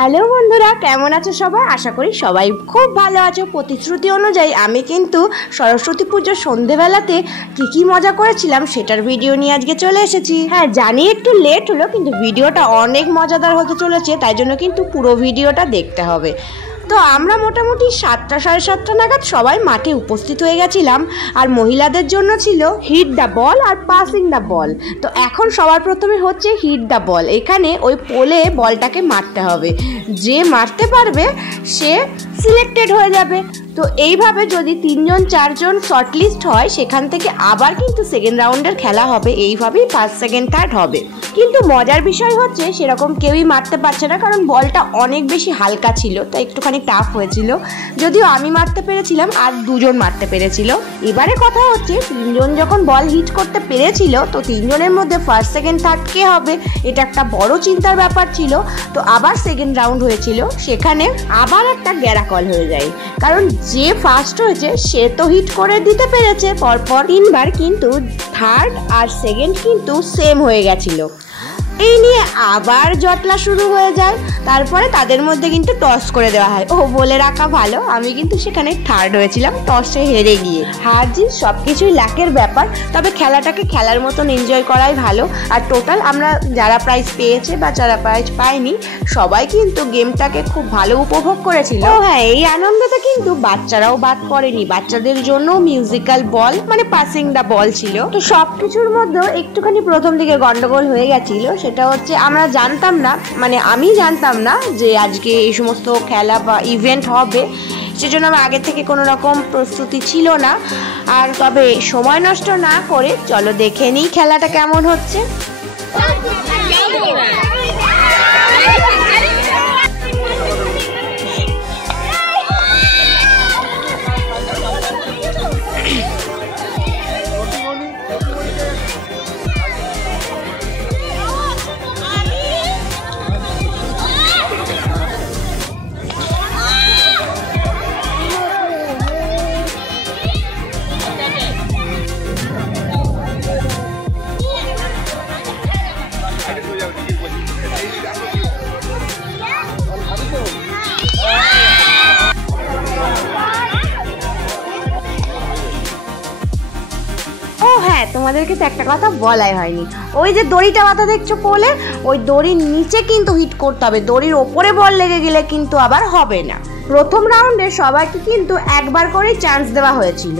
Hello বন্ধুরা, কেমন আছো সবাই? আশা করি সবাই খুব ভালো আছো। প্রতিশ্রুতি অনুযায়ী আমি কিন্তু সরস্বতী পুজোর সন্ধেবেলাতে কী মজা করেছিলাম সেটার ভিডিও নিয়ে আজকে চলে এসেছি। হ্যাঁ, জানি একটু লেট হলো, কিন্তু ভিডিওটা অনেক মজাদার হতে চলেছে, তাই জন্য কিন্তু পুরো ভিডিওটা দেখতে হবে। তো আমরা মোটামুটি 7টা সাড়ে 7টা নাগাদ সবাই মাঠে উপস্থিত হয়ে গেছিলাম। আর মহিলাদের জন্য ছিল হিট দ্য বল আর পাসিং দ্য বল। তো এখন সবার প্রথমে হচ্ছে হিট দ্য বল। এখানে ওই পোলে বলটাকে মারতে হবে, যে মারতে পারবে সে সিলেক্টেড হয়ে যাবে। তো এইভাবে যদি 3জন 4জন শর্টলিস্ট হয়, সেখান থেকে আবার কিন্তু সেকেন্ড রাউন্ডের খেলা হবে। এইভাবেই ফার্স্ট সেকেন্ড থার্ড হবে। কিন্তু মজার বিষয় হচ্ছে সেরকম কেউই মারতে পারছে না, কারণ বলটা অনেক বেশি হালকা ছিল, তাই একটুখানি টাফ হয়েছিল। যদিও আমি মারতে পেরেছিলাম আর 2জন মারতে পেরেছিল। এবারে কথা হচ্ছে 3জন যখন বল হিট করতে পেরেছিল, তো 3জনের মধ্যে ফার্স্ট সেকেন্ড থার্ড কে হবে, এটা একটা বড় চিন্তার ব্যাপার ছিল। তো আবার সেকেন্ড রাউন্ড হয়েছিল, সেখানে আবার একটা গ্যারাকল হয়ে যায়, কারণ যে ফার্স্ট হয়েছে সে তো হিট করে দিতে পেরেছে পরপর 3বার, কিন্তু থার্ড আর সেকেন্ড কিন্তু সেম হয়ে গেছিল। এই নিয়ে আবার জটলা শুরু হয়ে যায়। তারপরে তাদের মধ্যে কিন্তু টস করে দেওয়া হয়। বলে রাখা ভালো, আমি কিন্তু সেখানে থার্ড হয়েছিলাম, টসে হেরে গিয়ে। হার জিত সব কিছুই লাকের ব্যাপার, তবে খেলাটাকে খেলার মতন এনজয় করাই ভালো। আর টোটাল আমরা যারা প্রাইজ পেয়েছে বা যারা প্রাইজ পায়নি, সবাই কিন্তু গেমটাকে খুব ভালো উপভোগ করেছিল। হ্যাঁ, এই আনন্দটা কিন্তু বাচ্চারাও বাদ পড়েনি। বাচ্চাদের জন্য মিউজিক্যাল বল মানে পাসিং দ্য বল ছিল। তো সব কিছুর মধ্যেও একটুখানি প্রথম দিকে গন্ডগোল হয়ে গেছিল। সেটা হচ্ছে আমরা জানতাম না, মানে আমি জানতাম না যে আজকে এই সমস্ত খেলা বা ইভেন্ট হবে, সেজন্য আমার আগে থেকে কোনো রকম প্রস্তুতি ছিল না। আর তবে সময় নষ্ট না করে চলো দেখে নিই খেলাটা কেমন হচ্ছে। তোমাদেরকে তো একটা কথা বলাই হয়নি, ওই যে দড়িটা বাঁধা দেখছো পোলে, ওই দড়ির নিচে কিন্তু হিট করতে হবে। দড়ির ওপরে বল লেগে গেলে কিন্তু আবার হবে না। প্রথম রাউন্ডে সবাইকে কিন্তু একবার করেই চান্স দেওয়া হয়েছিল,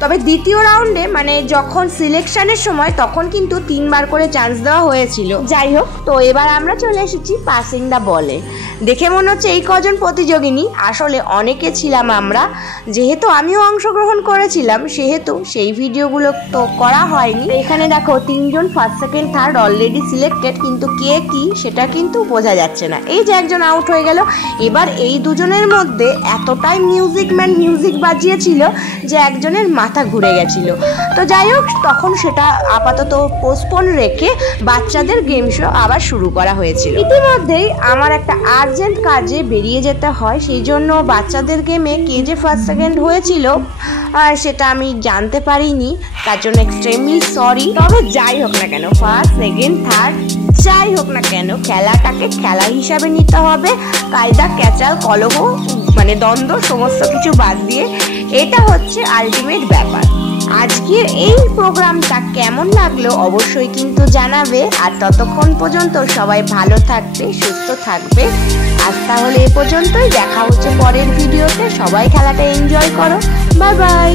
তবে দ্বিতীয় রাউন্ডে মানে যখন সিলেকশনের সময় তখন কিন্তু 3বার করে চান্স দেওয়া হয়েছিল। যাই হোক, তো এবার আমরা চলে এসেছি পাসিং দ্য বলে। দেখে মনে হচ্ছে এই কজন প্রতিযোগিনী, আসলে অনেকে ছিলাম আমরা। যেহেতু আমিও অংশগ্রহণ করেছিলাম, সেহেতু সেই ভিডিওগুলো তো করা হয়নি। এখানে দেখো 3জন first second third already selected, কিন্তু কে কি সেটা কিন্তু বোঝা যাচ্ছে না। এই যে একজন আউট হয়ে গেল। এবার এই দুজনের মধ্যে এতটাই মিউজিক বাজিয়েছিল যে একজনের মাথা ঘুরে গেছিল। তো যাই হোক, তখন সেটা আপাতত পোস্টপোন রেখে বাচ্চাদের গেম শো আবার শুরু করা হয়েছিল। ইতিমধ্যেই আমার একটা আর্জেন্ট কাজে বেরিয়ে যেতে হয়, সেই জন্য বাচ্চাদের গেমে কে যে ফার্স্ট সেকেন্ড হয়েছিল আর সেটা আমি জানতে পারিনি, তার জন্য এক্সট্রিমলি সরি। তবে যাই হোক না কেন, ফার্স্ট সেকেন্ড থার্ড যাই হোক না কেন, খেলাটাকে খেলা হিসাবে নিতে হবে। কায়দা ক্যাচাল কলহ মানে দ্বন্দ্ব সমস্ত কিছু বাদ দিয়ে, এটা হচ্ছে আলটিমেট ব্যাপার। আজকের এই প্রোগ্রামটা কেমন লাগলো অবশ্যই কিন্তু জানাবে। আর ততক্ষণ পর্যন্ত সবাই ভালো থাকবে, সুস্থ থাকবে। আজ তাহলে এ পর্যন্তই, দেখা হচ্ছে পরের ভিডিওতে। সবাই খেলাটা এনজয় করো, বাই বাই।